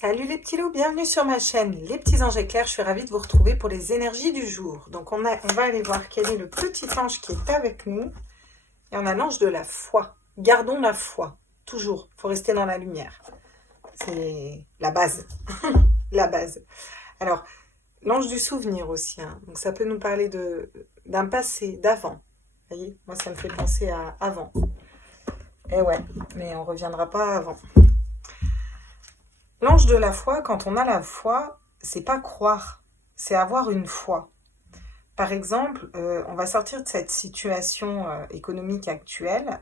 Salut les petits loups, bienvenue sur ma chaîne Les Petits Anges Éclairs. Je suis ravie de vous retrouver pour les énergies du jour. Donc on va aller voir quel est le petit ange qui est avec nous. Et on a l'ange de la foi. Gardons la foi, toujours. Il faut rester dans la lumière. C'est la base. La base. Alors, l'ange du souvenir aussi. Donc ça peut nous parler d'un passé, d'avant. Vous voyez, moi ça me fait penser à avant. Et ouais, mais on ne reviendra pas avant. L'ange de la foi, quand on a la foi, c'est pas croire, c'est avoir une foi. Par exemple, on va sortir de cette situation économique actuelle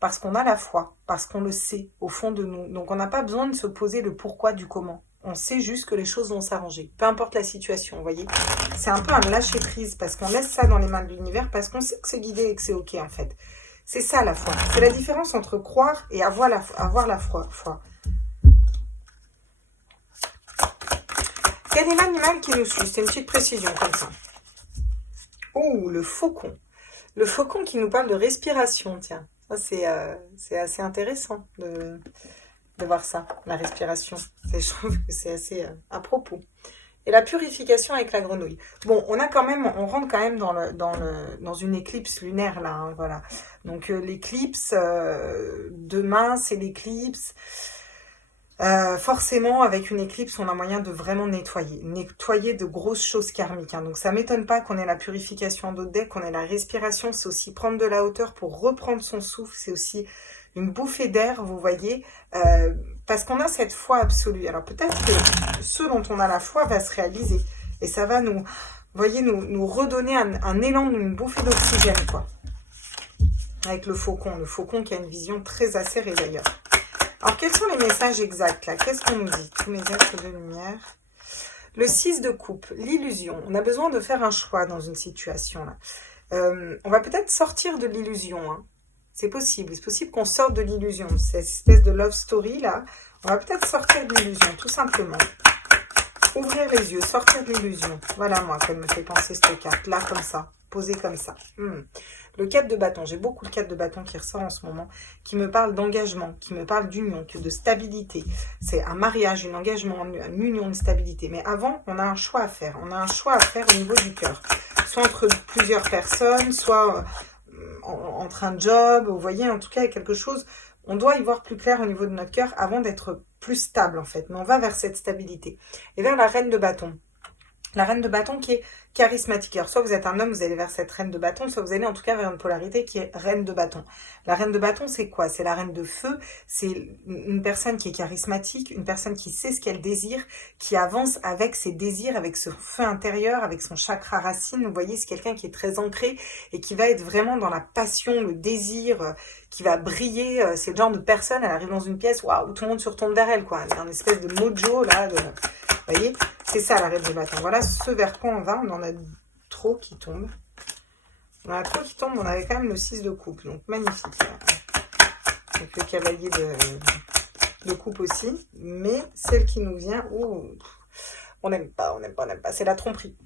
parce qu'on a la foi, parce qu'on le sait au fond de nous. Donc on n'a pas besoin de se poser le pourquoi du comment. On sait juste que les choses vont s'arranger, peu importe la situation, vous voyez. C'est un peu un lâcher prise parce qu'on laisse ça dans les mains de l'univers parce qu'on sait que c'est guidé et que c'est ok en fait. C'est ça la foi. C'est la différence entre croire et avoir la foi. Quel est l'animal qui nous suit? C'est une petite précision comme ça. Oh, le faucon. Le faucon qui nous parle de respiration, tiens. Ça, c'est assez intéressant de voir ça, la respiration. Je trouve que c'est assez à propos. Et la purification avec la grenouille. Bon, on rentre quand même dans une éclipse lunaire, là, hein, voilà. Donc, l'éclipse, demain, c'est l'éclipse. Forcément, avec une éclipse, on a moyen de vraiment nettoyer de grosses choses karmiques. Donc, ça m'étonne pas qu'on ait la purification d'autres decks, qu'on ait la respiration. C'est aussi prendre de la hauteur pour reprendre son souffle. C'est aussi une bouffée d'air, vous voyez, parce qu'on a cette foi absolue. Alors, peut-être que ce dont on a la foi va se réaliser. Et ça va nous, vous voyez, nous redonner un élan, une bouffée d'oxygène, quoi. Avec le faucon qui a une vision très acérée, d'ailleurs. Alors, quels sont les messages exacts, là? Qu'est-ce qu'on nous dit? Tous mes êtres de lumière. Le 6 de coupe, l'illusion. On a besoin de faire un choix dans une situation, là. On va peut-être sortir de l'illusion, hein. C'est possible qu'on sorte de l'illusion. Cette espèce de love story, là. On va peut-être sortir de l'illusion, tout simplement. Ouvrir les yeux, sortir de l'illusion. Voilà, moi, qu'elle me fait penser cette carte, là, comme ça. Posée comme ça. Le 4 de bâton, j'ai beaucoup le 4 de bâton qui ressort en ce moment, qui me parle d'engagement, qui me parle d'union, de stabilité. C'est un mariage, un engagement, une union, une stabilité. Mais avant, on a un choix à faire. On a un choix à faire au niveau du cœur. Soit entre plusieurs personnes, soit entre un job. Vous voyez, en tout cas, il y a quelque chose. On doit y voir plus clair au niveau de notre cœur avant d'être plus stable, en fait. Mais on va vers cette stabilité. Et vers la reine de bâton. La reine de bâton qui est charismatique. Alors, soit vous êtes un homme, vous allez vers cette reine de bâton, soit vous allez en tout cas vers une polarité qui est reine de bâton. La reine de bâton, c'est quoi? C'est la reine de feu, c'est une personne qui est charismatique, une personne qui sait ce qu'elle désire, qui avance avec ses désirs, avec ce feu intérieur, avec son chakra racine. Vous voyez, c'est quelqu'un qui est très ancré et qui va être vraiment dans la passion, le désir, qui va briller. C'est le genre de personne, elle arrive dans une pièce, waouh, tout le monde se retourne vers elle, quoi. Elle a une espèce de mojo, là, vous voyez, c'est ça la reine de bâton. Voilà ce vers quoi on va. On en a trop qui tombent. On en a trop qui tombent. On avait quand même le 6 de coupe. Donc magnifique. Donc le cavalier de coupe aussi. Mais celle qui nous vient, on n'aime pas, on n'aime pas, on n'aime pas. C'est la tromperie.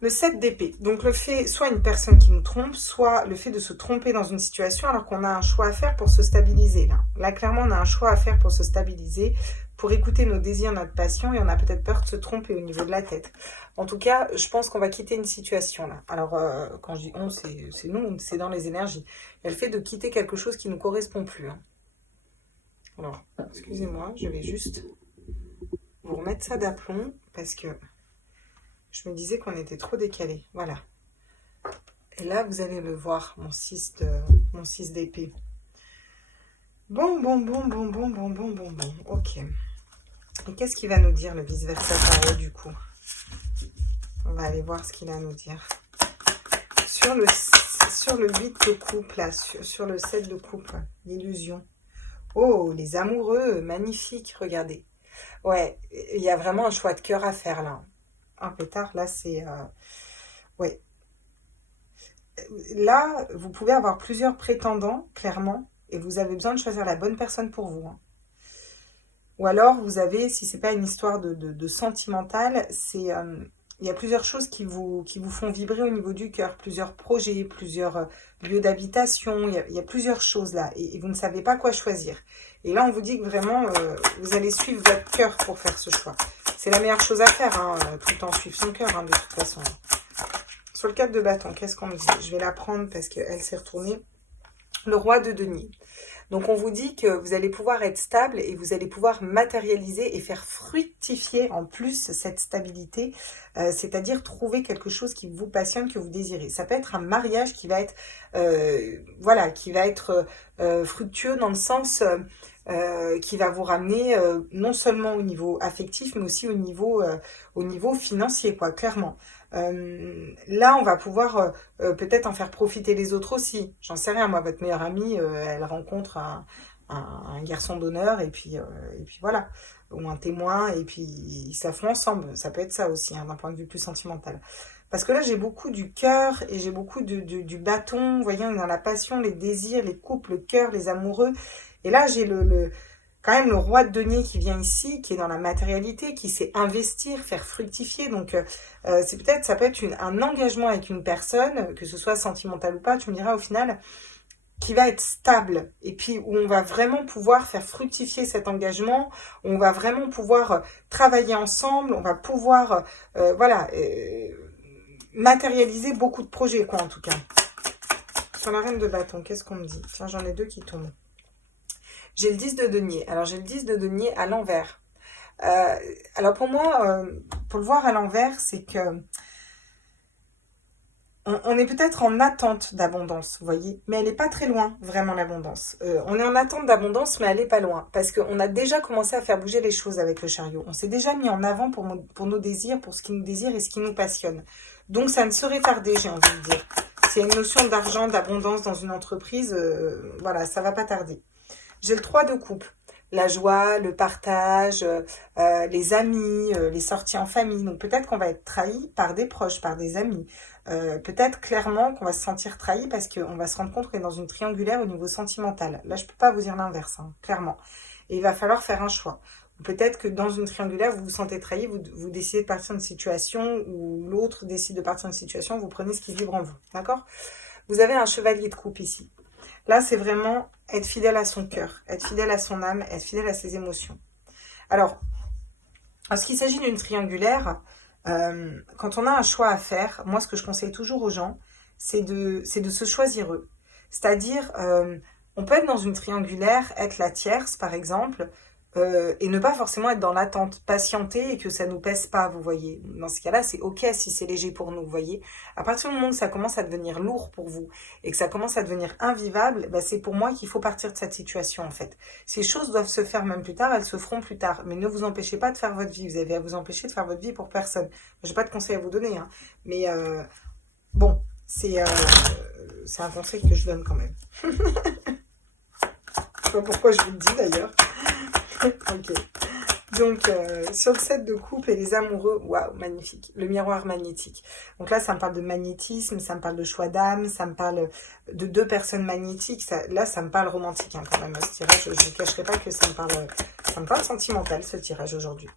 Le 7 d'épée. Donc le fait, soit une personne qui nous trompe, soit le fait de se tromper dans une situation alors qu'on a un choix à faire pour se stabiliser. Là, clairement, on a un choix à faire pour se stabiliser, pour écouter nos désirs, notre passion, et on a peut-être peur de se tromper au niveau de la tête. En tout cas, je pense qu'on va quitter une situation là. Alors, quand je dis on, c'est nous, c'est dans les énergies. Il y a le fait de quitter quelque chose qui ne nous correspond plus. Alors, excusez-moi, je vais juste vous remettre ça d'aplomb, parce que je me disais qu'on était trop décalé. Voilà. Et là, vous allez le voir, mon 6 d'épée. Bon. Ok. Et qu'est-ce qu'il va nous dire, le vice-versa tarot, du coup? On va aller voir ce qu'il a à nous dire. Sur le 8 de coupe, là, sur le 7 de coupe, l'illusion. Oh, les amoureux, magnifique, regardez. Ouais, il y a vraiment un choix de cœur à faire, là. Un pétard, là, c'est... ouais. Là, vous pouvez avoir plusieurs prétendants, clairement, et vous avez besoin de choisir la bonne personne pour vous. Ou alors, vous avez, si c'est pas une histoire de sentimental, c'est il y a plusieurs choses qui vous font vibrer au niveau du cœur, plusieurs projets, plusieurs lieux d'habitation, il y a plusieurs choses là, et vous ne savez pas quoi choisir. Et là, on vous dit que vraiment, vous allez suivre votre cœur pour faire ce choix. C'est la meilleure chose à faire, hein, tout le temps suivre son cœur, hein, de toute façon. Sur le 4 de bâton, qu'est-ce qu'on me dit? Je vais la prendre parce qu'elle s'est retournée. Le roi de denier. Donc on vous dit que vous allez pouvoir être stable et vous allez pouvoir matérialiser et faire fructifier en plus cette stabilité, c'est-à-dire trouver quelque chose qui vous passionne, que vous désirez. Ça peut être un mariage qui va être, voilà, qui va être fructueux dans le sens qui va vous ramener non seulement au niveau affectif, mais aussi au niveau financier, quoi, clairement. Là, on va pouvoir peut-être en faire profiter les autres aussi. J'en sais rien, moi, votre meilleure amie, elle rencontre un garçon d'honneur et puis voilà, ou un témoin, et puis ils s'affrontent ensemble. Ça peut être ça aussi, hein, d'un point de vue plus sentimental. Parce que là, j'ai beaucoup du cœur et j'ai beaucoup du bâton. Vous voyez, on est dans la passion, les désirs, les couples, le cœur, les amoureux. Et là, j'ai quand même le roi de denier qui vient ici, qui est dans la matérialité, qui sait investir, faire fructifier. Donc, ça peut être un engagement avec une personne, que ce soit sentimental ou pas, tu me diras au final, qui va être stable. Et puis, où on va vraiment pouvoir faire fructifier cet engagement, où on va vraiment pouvoir travailler ensemble, on va pouvoir, voilà, matérialiser beaucoup de projets, quoi, en tout cas. Sur la reine de bâton, qu'est-ce qu'on me dit? Tiens, j'en ai deux qui tombent. J'ai le 10 de denier. Alors, j'ai le 10 de denier à l'envers. Alors, pour moi, pour le voir à l'envers, c'est que on est peut-être en attente d'abondance, vous voyez, mais elle n'est pas très loin, vraiment, l'abondance. On est en attente d'abondance, mais elle n'est pas loin, parce qu'on a déjà commencé à faire bouger les choses avec le chariot. On s'est déjà mis en avant pour nos désirs, pour ce qui nous désire et ce qui nous passionne. Donc, ça ne serait tardé, j'ai envie de dire. S'il y a une notion d'argent, d'abondance dans une entreprise, voilà, ça ne va pas tarder. J'ai le 3 de coupe. La joie, le partage, les amis, les sorties en famille. Donc peut-être qu'on va être trahi par des proches, par des amis. Peut-être clairement qu'on va se sentir trahi parce qu'on va se rendre compte qu'on est dans une triangulaire au niveau sentimental. Là, je ne peux pas vous dire l'inverse, hein, clairement. Et il va falloir faire un choix. Peut-être que dans une triangulaire, vous vous sentez trahi, vous décidez de partir d'une situation, ou l'autre décide de partir d'une situation, vous prenez ce qui vibre en vous. D'accord? Vous avez un chevalier de coupe ici. Là, c'est vraiment être fidèle à son cœur, être fidèle à son âme, être fidèle à ses émotions. Alors, en ce qu'il s'agit d'une triangulaire, quand on a un choix à faire, moi, ce que je conseille toujours aux gens, c'est de se choisir eux. C'est-à-dire, on peut être dans une triangulaire, être la tierce, par exemple, et ne pas forcément être dans l'attente, patienter et que ça nous pèse pas, vous voyez. Dans ce cas-là, c'est ok si c'est léger pour nous, vous voyez. À partir du moment où ça commence à devenir lourd pour vous et que ça commence à devenir invivable, bah c'est pour moi qu'il faut partir de cette situation, en fait. Ces choses doivent se faire même plus tard, elles se feront plus tard. Mais ne vous empêchez pas de faire votre vie. Vous avez à vous empêcher de faire votre vie pour personne. J'ai pas de conseil à vous donner, hein. Mais bon, c'est un conseil que je donne quand même. Je sais pas pourquoi je vous le dis d'ailleurs. Ok. Donc, sur le 7 de coupe et les amoureux, waouh, magnifique. Le miroir magnétique. Donc là, ça me parle de magnétisme, ça me parle de choix d'âme, ça me parle de deux personnes magnétiques. Là, ça me parle romantique, hein, quand même, ce tirage. Je ne cacherai pas que ça me parle sentimental, ce tirage aujourd'hui.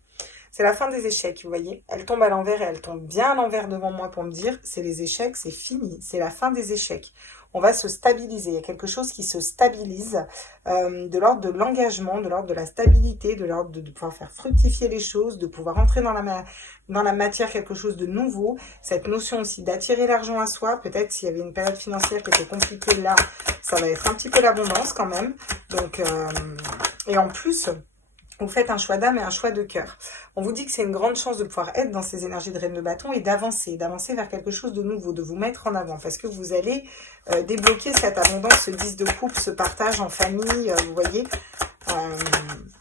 C'est la fin des échecs, vous voyez. Elle tombe à l'envers et elle tombe bien à l'envers devant moi pour me dire, c'est les échecs, c'est fini. C'est la fin des échecs. On va se stabiliser. Il y a quelque chose qui se stabilise de l'ordre de l'engagement, de l'ordre de la stabilité, de l'ordre de pouvoir faire fructifier les choses, de pouvoir entrer dans la matière quelque chose de nouveau. Cette notion aussi d'attirer l'argent à soi. Peut-être s'il y avait une période financière qui était compliquée, là, ça va être un petit peu l'abondance quand même. Donc, et en plus, vous faites un choix d'âme et un choix de cœur. On vous dit que c'est une grande chance de pouvoir être dans ces énergies de reine de bâton et d'avancer vers quelque chose de nouveau, de vous mettre en avant, parce que vous allez débloquer cette abondance, ce 10 de coupe, ce partage en famille, vous voyez.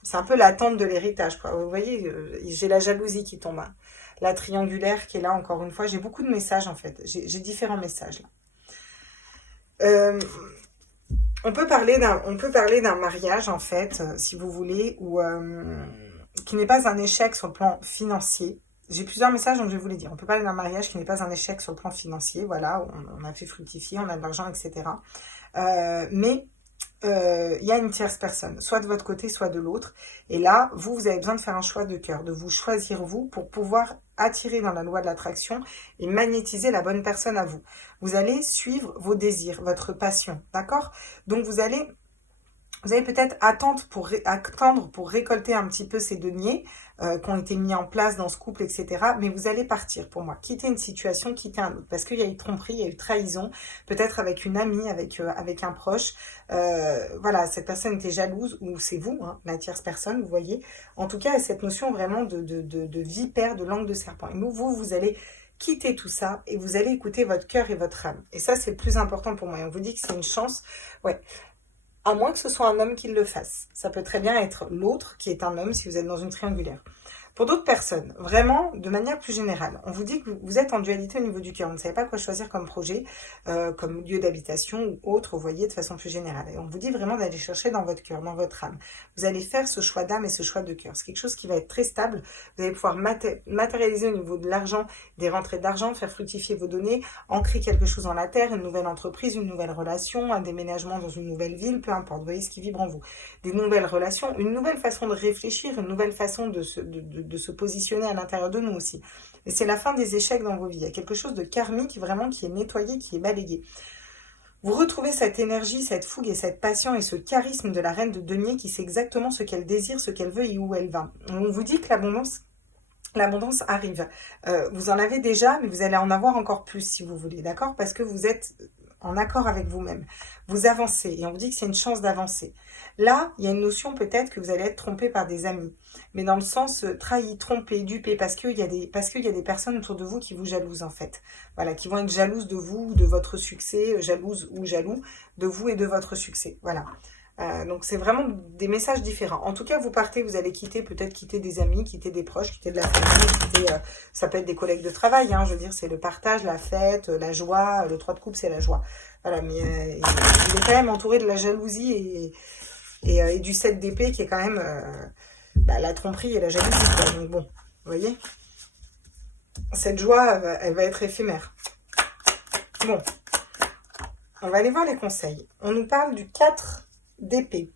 C'est un peu l'attente de l'héritage, quoi. Vous voyez, j'ai la jalousie qui tombe, hein. La triangulaire qui est là, encore une fois. J'ai beaucoup de messages, en fait. J'ai différents messages, là. On peut parler d'un mariage, en fait, si vous voulez, qui n'est pas un échec sur le plan financier. J'ai plusieurs messages, donc je vais vous les dire. On peut parler d'un mariage qui n'est pas un échec sur le plan financier. Voilà, on a fait fructifier, on a de l'argent, etc. Mais il y a une tierce personne, soit de votre côté, soit de l'autre. Et là, vous avez besoin de faire un choix de cœur, de vous choisir vous pour pouvoir attirer dans la loi de l'attraction et magnétiser la bonne personne à vous. Vous allez suivre vos désirs, votre passion, d'accord? Donc vous allez peut-être attendre pour récolter un petit peu ces deniers qui ont été mis en place dans ce couple, etc. Mais vous allez partir, pour moi. Quitter une situation, quitter un autre. Parce qu'il y a eu tromperie, il y a eu trahison, peut-être avec une amie, avec un proche. Voilà, cette personne était jalouse, ou c'est vous, hein, la tierce personne, vous voyez. En tout cas, il y a cette notion vraiment de vipère, de langue de serpent. Et vous allez quitter tout ça et vous allez écouter votre cœur et votre âme. Et ça, c'est le plus important pour moi. Et on vous dit que c'est une chance. Ouais. À moins que ce soit un homme qui le fasse. Ça peut très bien être l'autre qui est un homme si vous êtes dans une triangulaire. Pour d'autres personnes, vraiment, de manière plus générale, on vous dit que vous êtes en dualité au niveau du cœur. Vous ne savez pas quoi choisir comme projet, comme lieu d'habitation ou autre, vous voyez, de façon plus générale. Et on vous dit vraiment d'aller chercher dans votre cœur, dans votre âme. Vous allez faire ce choix d'âme et ce choix de cœur. C'est quelque chose qui va être très stable. Vous allez pouvoir matérialiser au niveau de l'argent, des rentrées d'argent, faire fructifier vos données, ancrer quelque chose dans la terre, une nouvelle entreprise, une nouvelle relation, un déménagement dans une nouvelle ville, peu importe. Vous voyez ce qui vibre en vous. Des nouvelles relations, une nouvelle façon de réfléchir, une nouvelle façon de se positionner à l'intérieur de nous aussi. Et c'est la fin des échecs dans vos vies. Il y a quelque chose de karmique vraiment qui est nettoyé, qui est balayé. Vous retrouvez cette énergie, cette fougue et cette passion et ce charisme de la reine de denier qui sait exactement ce qu'elle désire, ce qu'elle veut et où elle va. On vous dit que l'abondance arrive. Vous en avez déjà, mais vous allez en avoir encore plus si vous voulez, d'accord? Parce que vous êtes en accord avec vous-même. Vous avancez et on vous dit que c'est une chance d'avancer. Là, il y a une notion peut-être que vous allez être trompé par des amis, mais dans le sens trahi, trompé, dupé, parce qu'il y a des personnes autour de vous qui vous jalousent en fait. Voilà, qui vont être jalouses de vous, de votre succès, jalouses ou jaloux de vous et de votre succès. Voilà. Donc c'est vraiment des messages différents. En tout cas, vous partez, vous allez peut-être quitter des amis, quitter des proches, quitter de la famille, ça peut être des collègues de travail, hein, je veux dire, c'est le partage, la fête, la joie, le 3 de coupe, c'est la joie. Voilà, mais il est quand même entouré de la jalousie et du 7 d'épée qui est quand même la tromperie et la jalousie, quoi. Donc bon, vous voyez, cette joie, elle va être éphémère. Bon, on va aller voir les conseils. On nous parle du 4 d'épée.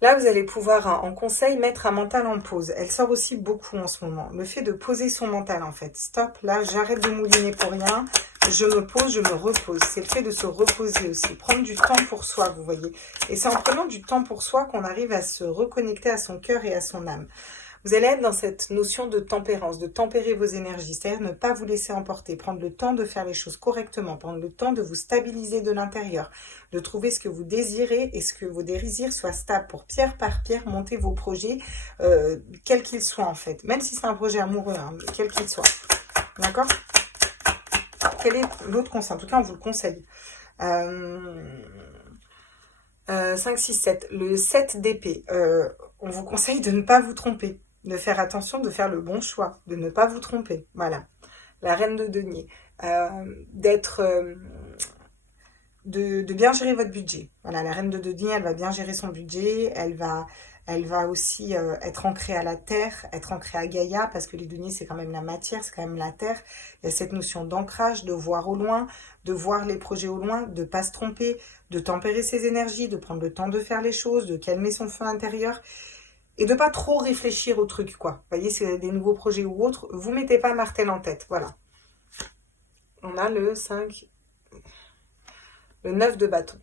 Là, vous allez pouvoir, en conseil, mettre un mental en pause. Elle sort aussi beaucoup en ce moment. Le fait de poser son mental, en fait. Stop, là, j'arrête de mouliner pour rien. Je me pose, je me repose. C'est le fait de se reposer aussi. Prendre du temps pour soi, vous voyez. Et c'est en prenant du temps pour soi qu'on arrive à se reconnecter à son cœur et à son âme. Vous allez être dans cette notion de tempérance, de tempérer vos énergies, c'est-à-dire ne pas vous laisser emporter, prendre le temps de faire les choses correctement, prendre le temps de vous stabiliser de l'intérieur, de trouver ce que vous désirez et ce que vos désirs soient stables pour pierre par pierre monter vos projets, quels qu'ils soient en fait, même si c'est un projet amoureux, hein, quel qu'il soit. D'accord ? Quel est l'autre conseil? En tout cas, on vous le conseille. 5, 6, 7. Le 7 d'épée. On vous conseille de ne pas vous tromper. De faire attention, de faire le bon choix. De ne pas vous tromper. Voilà. La reine de denier. De bien gérer votre budget. Voilà, la reine de denier, elle va bien gérer son budget. Elle va aussi être ancrée à la terre, être ancrée à Gaïa, parce que les deniers, c'est quand même la matière, c'est quand même la terre. Il y a cette notion d'ancrage, de voir au loin, de voir les projets au loin, de ne pas se tromper, de tempérer ses énergies, de prendre le temps de faire les choses, de calmer son feu intérieur et de pas trop réfléchir au truc, quoi. Vous voyez, si vous avez des nouveaux projets ou autres, vous mettez pas martel en tête, voilà. On a le 5, le 9 de bâton.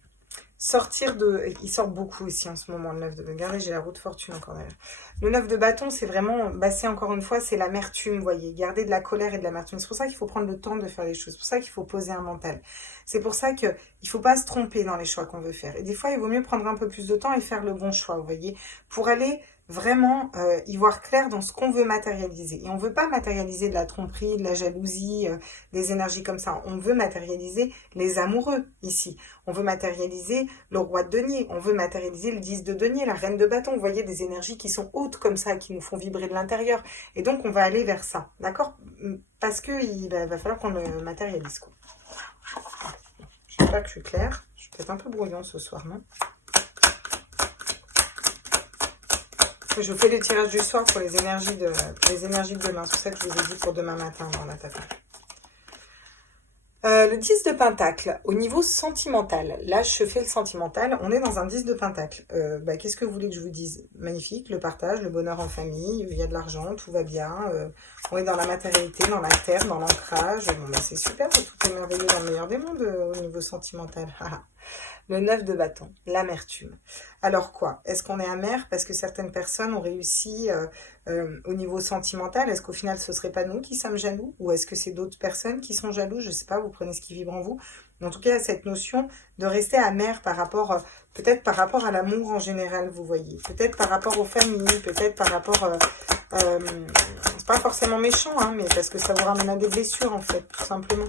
Il sort beaucoup ici en ce moment, le 9 de bâton. Regardez, j'ai la roue de fortune encore derrière. Le 9 de bâton, c'est vraiment, c'est encore une fois, c'est l'amertume, vous voyez. Garder de la colère et de l'amertume. C'est pour ça qu'il faut prendre le temps de faire les choses. C'est pour ça qu'il faut poser un mental. C'est pour ça qu'il ne faut pas se tromper dans les choix qu'on veut faire. Et des fois, il vaut mieux prendre un peu plus de temps et faire le bon choix, vous voyez. Pour aller vraiment y voir clair dans ce qu'on veut matérialiser. Et on ne veut pas matérialiser de la tromperie, de la jalousie, des énergies comme ça. On veut matérialiser les amoureux ici. On veut matérialiser le roi de denier. On veut matérialiser le 10 de denier, la reine de bâton. Vous voyez, des énergies qui sont hautes comme ça, qui nous font vibrer de l'intérieur. Et donc, on va aller vers ça. D'accord? Parce qu'il va falloir qu'on le matérialise, quoi. J'espère que je suis claire. Je suis peut-être un peu brouillon ce soir, non? Je fais le tirage du soir pour les énergies de demain. C'est pour ça que je vous ai dit pour demain matin dans la table. Le 10 de Pentacle, au niveau sentimental, là je fais le sentimental, on est dans un 10 de Pentacle. Qu'est-ce que vous voulez que je vous dise? Magnifique, le partage, le bonheur en famille, il y a de l'argent, tout va bien, on est dans la matérialité, dans la terre, dans l'ancrage, bon, c'est super, tout est merveilleux dans le meilleur des mondes au niveau sentimental. Le 9 de bâton, l'amertume. Alors quoi? Est-ce qu'on est amer parce que certaines personnes ont réussi au niveau sentimental? Est-ce qu'au final ce serait pas nous qui sommes jaloux? Ou est-ce que c'est d'autres personnes qui sont jaloux? Je sais pas, vous prenez ce qui vibre en vous. Mais en tout cas, cette notion de rester amer par rapport, peut-être par rapport à l'amour en général, vous voyez. Peut-être par rapport aux familles, peut-être par rapport... c'est pas forcément méchant, hein, mais parce que ça vous ramène à des blessures en fait, tout simplement.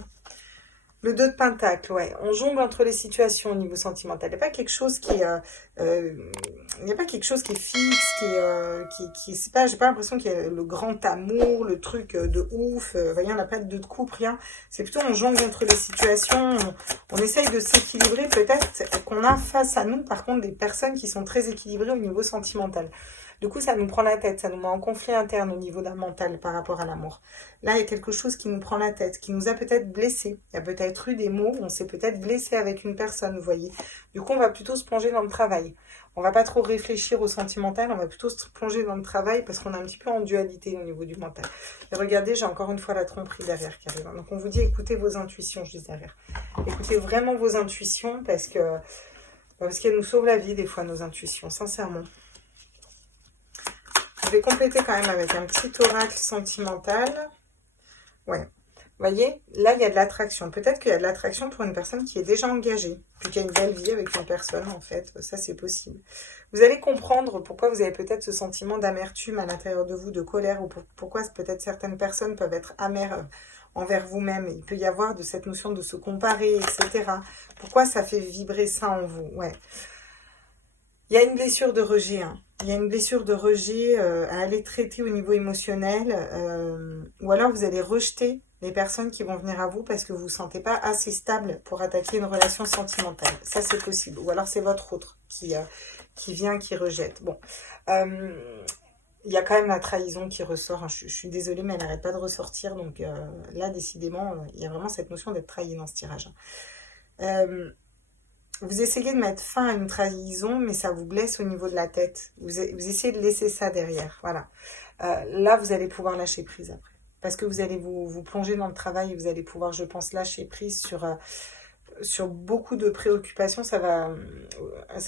Le 2 de Pentacle, ouais. On jongle entre les situations au niveau sentimental. Il n'y a pas quelque chose qui est, il n'y a pas quelque chose qui est fixe, c'est pas, j'ai pas l'impression qu'il y a le grand amour, le truc de ouf. Voyez, on n'a pas de deux de coupe, rien. C'est plutôt on jongle entre les situations. On essaye de s'équilibrer. Peut-être qu'on a face à nous, par contre, des personnes qui sont très équilibrées au niveau sentimental. Du coup, ça nous prend la tête, ça nous met en conflit interne au niveau d'un mental par rapport à l'amour. Là, il y a quelque chose qui nous prend la tête, qui nous a peut-être blessés. Il y a peut-être eu des mots, on s'est peut-être blessé avec une personne, vous voyez. Du coup, on va plutôt se plonger dans le travail. On va pas trop réfléchir au sentimental, on va plutôt se plonger dans le travail parce qu'on est un petit peu en dualité au niveau du mental. Et regardez, j'ai encore une fois la tromperie derrière qui arrive. Donc, on vous dit, écoutez vos intuitions, je dis derrière. Écoutez vraiment vos intuitions parce qu'elles nous sauvent la vie des fois, nos intuitions, sincèrement. Je vais compléter quand même avec un petit oracle sentimental. Ouais. Vous voyez, là, il y a de l'attraction. Peut-être qu'il y a de l'attraction pour une personne qui est déjà engagée, puis qui a une belle vie avec une personne, en fait. Ça, c'est possible. Vous allez comprendre pourquoi vous avez peut-être ce sentiment d'amertume à l'intérieur de vous, de colère, ou pourquoi peut-être certaines personnes peuvent être amères envers vous-même. Il peut y avoir de cette notion de se comparer, etc. Pourquoi ça fait vibrer ça en vous? Ouais. Il y a une blessure de rejet, hein. Il y a une blessure de rejet à aller traiter au niveau émotionnel, ou alors vous allez rejeter les personnes qui vont venir à vous parce que vous ne vous sentez pas assez stable pour attaquer une relation sentimentale. Ça, c'est possible. Ou alors c'est votre autre qui vient, qui rejette. Bon, il y a quand même la trahison qui ressort, hein. Je suis désolée, mais elle n'arrête pas de ressortir. Donc là, décidément, il y a vraiment cette notion d'être trahi dans ce tirage. Vous essayez de mettre fin à une trahison, mais ça vous blesse au niveau de la tête. Vous essayez de laisser ça derrière. Voilà. Là, vous allez pouvoir lâcher prise après. Parce que vous allez vous plonger dans le travail et vous allez pouvoir, je pense, lâcher prise sur beaucoup de préoccupations. Ça va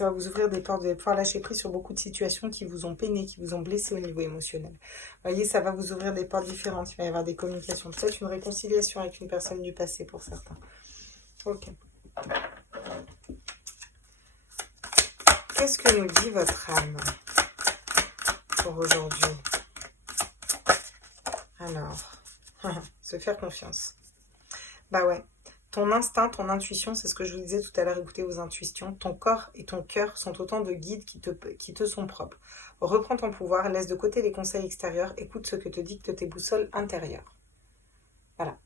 vous ouvrir des portes. Vous allez pouvoir lâcher prise sur beaucoup de situations qui vous ont peiné, qui vous ont blessé au niveau émotionnel. Vous voyez, ça va vous ouvrir des portes différentes. Il va y avoir des communications. Peut-être une réconciliation avec une personne du passé pour certains. Ok. Qu'est-ce que nous dit votre âme pour aujourd'hui? Alors, se faire confiance. Bah ouais, ton instinct, ton intuition, c'est ce que je vous disais tout à l'heure, écoutez vos intuitions. Ton corps et ton cœur sont autant de guides qui te sont propres. Reprends ton pouvoir, laisse de côté les conseils extérieurs, écoute ce que te dictent tes boussoles intérieures. Voilà.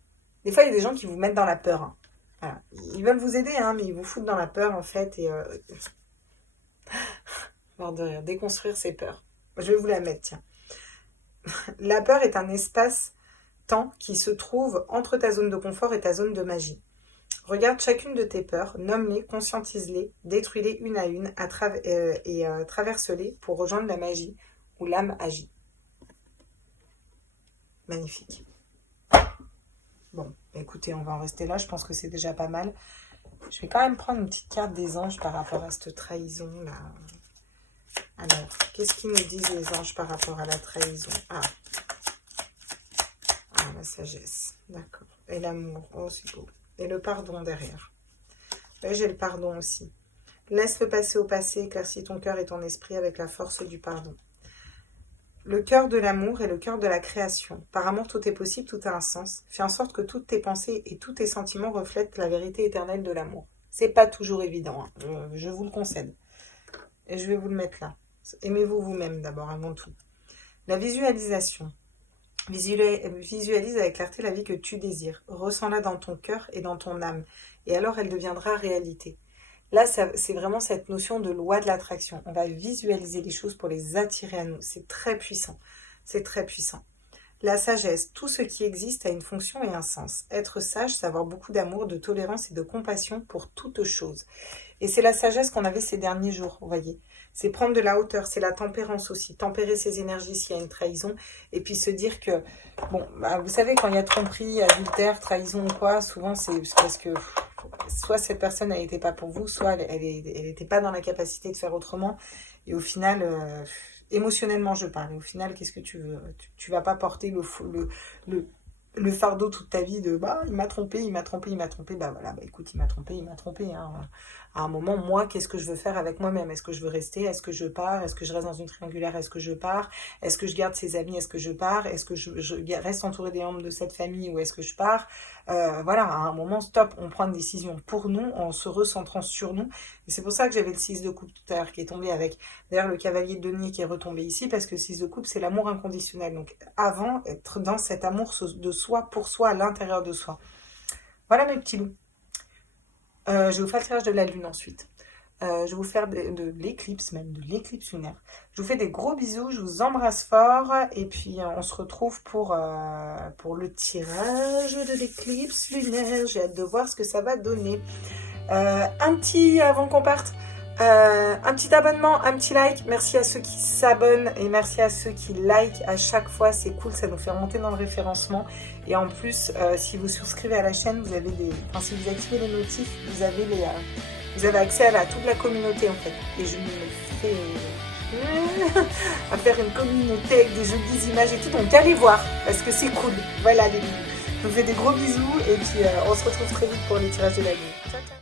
Des fois, il y a des gens qui vous mettent dans la peur, hein. Voilà. Ils veulent vous aider, hein, mais ils vous foutent dans la peur, en fait, et... Mort de rire, déconstruire ses peurs. Je vais vous la mettre, tiens. La peur est un espace-temps qui se trouve entre ta zone de confort et ta zone de magie. Regarde chacune de tes peurs, nomme-les, conscientise-les, détruis-les une à une et traverse-les pour rejoindre la magie où l'âme agit. Magnifique. Bon, écoutez, on va en rester là. Je pense que c'est déjà pas mal. Je vais quand même prendre une petite carte des anges par rapport à cette trahison-là. Alors, qu'est-ce qu'ils nous disent les anges par rapport à la trahison? Ah, la sagesse. D'accord. Et l'amour. Oh, c'est beau. Et le pardon derrière. Là, j'ai le pardon aussi. Laisse le passé au passé, éclaircis ton cœur et ton esprit avec la force du pardon. Le cœur de l'amour est le cœur de la création. Par amour, tout est possible, tout a un sens. Fais en sorte que toutes tes pensées et tous tes sentiments reflètent la vérité éternelle de l'amour. C'est pas toujours évident, hein. Je vous le concède. Et je vais vous le mettre là. Aimez-vous vous-même d'abord, avant tout. La visualisation. Visualise avec clarté la vie que tu désires. Ressens-la dans ton cœur et dans ton âme. Et alors, elle deviendra réalité. Là, c'est vraiment cette notion de loi de l'attraction. On va visualiser les choses pour les attirer à nous. C'est très puissant. C'est très puissant. La sagesse, tout ce qui existe a une fonction et un sens. Être sage, c'est avoir beaucoup d'amour, de tolérance et de compassion pour toute chose. Et c'est la sagesse qu'on avait ces derniers jours, vous voyez. C'est prendre de la hauteur, c'est la tempérance aussi. Tempérer ses énergies s'il y a une trahison. Et puis se dire que, bon, bah, vous savez, quand il y a tromperie, adultère, trahison ou quoi, souvent c'est parce que soit cette personne, elle n'était pas pour vous, soit elle n'était pas dans la capacité de faire autrement. Et au final, émotionnellement, je parle. Et au final, qu'est-ce que tu veux? Tu vas pas porter le, le fardeau toute ta vie de bah il m'a trompé, il m'a trompé, il m'a trompé, bah voilà, bah écoute, il m'a trompé, hein. À un moment, moi, qu'est-ce que je veux faire avec moi-même? Est-ce que je veux rester? Est-ce que je pars? Est-ce que je reste dans une triangulaire? Est-ce que je pars? Est-ce que je garde ses amis? Est-ce que je pars? Est-ce que je reste entourée des membres de cette famille ou est-ce que je pars? Voilà, à un moment, stop, on prend une décision pour nous en se recentrant sur nous. Et c'est pour ça que j'avais le 6 de coupe tout à l'heure qui est tombé avec, d'ailleurs, le cavalier de denier qui est retombé ici parce que le 6 de coupe, c'est l'amour inconditionnel. Donc, avant, être dans cet amour de soi pour soi à l'intérieur de soi. Voilà mes petits loups. Je vais vous faire le tirage de la lune ensuite. Je vais vous faire de l'éclipse, même de l'éclipse lunaire. Je vous fais des gros bisous, je vous embrasse fort. Et puis on se retrouve pour le tirage de l'éclipse lunaire. J'ai hâte de voir ce que ça va donner. Un petit, avant qu'on parte, un petit abonnement, un petit like. Merci à ceux qui s'abonnent et merci à ceux qui like à chaque fois. C'est cool, ça nous fait monter dans le référencement. Et en plus, si vous souscrivez à la chaîne, vous avez si vous activez les notifs, vous avez accès à toute la communauté en fait. Et je me fais à faire une communauté avec des jolies images et tout. Donc allez voir parce que c'est cool. Voilà les bisous. Je vous fais des gros bisous et puis on se retrouve très vite pour les tirages de la nuit. Ciao, ciao.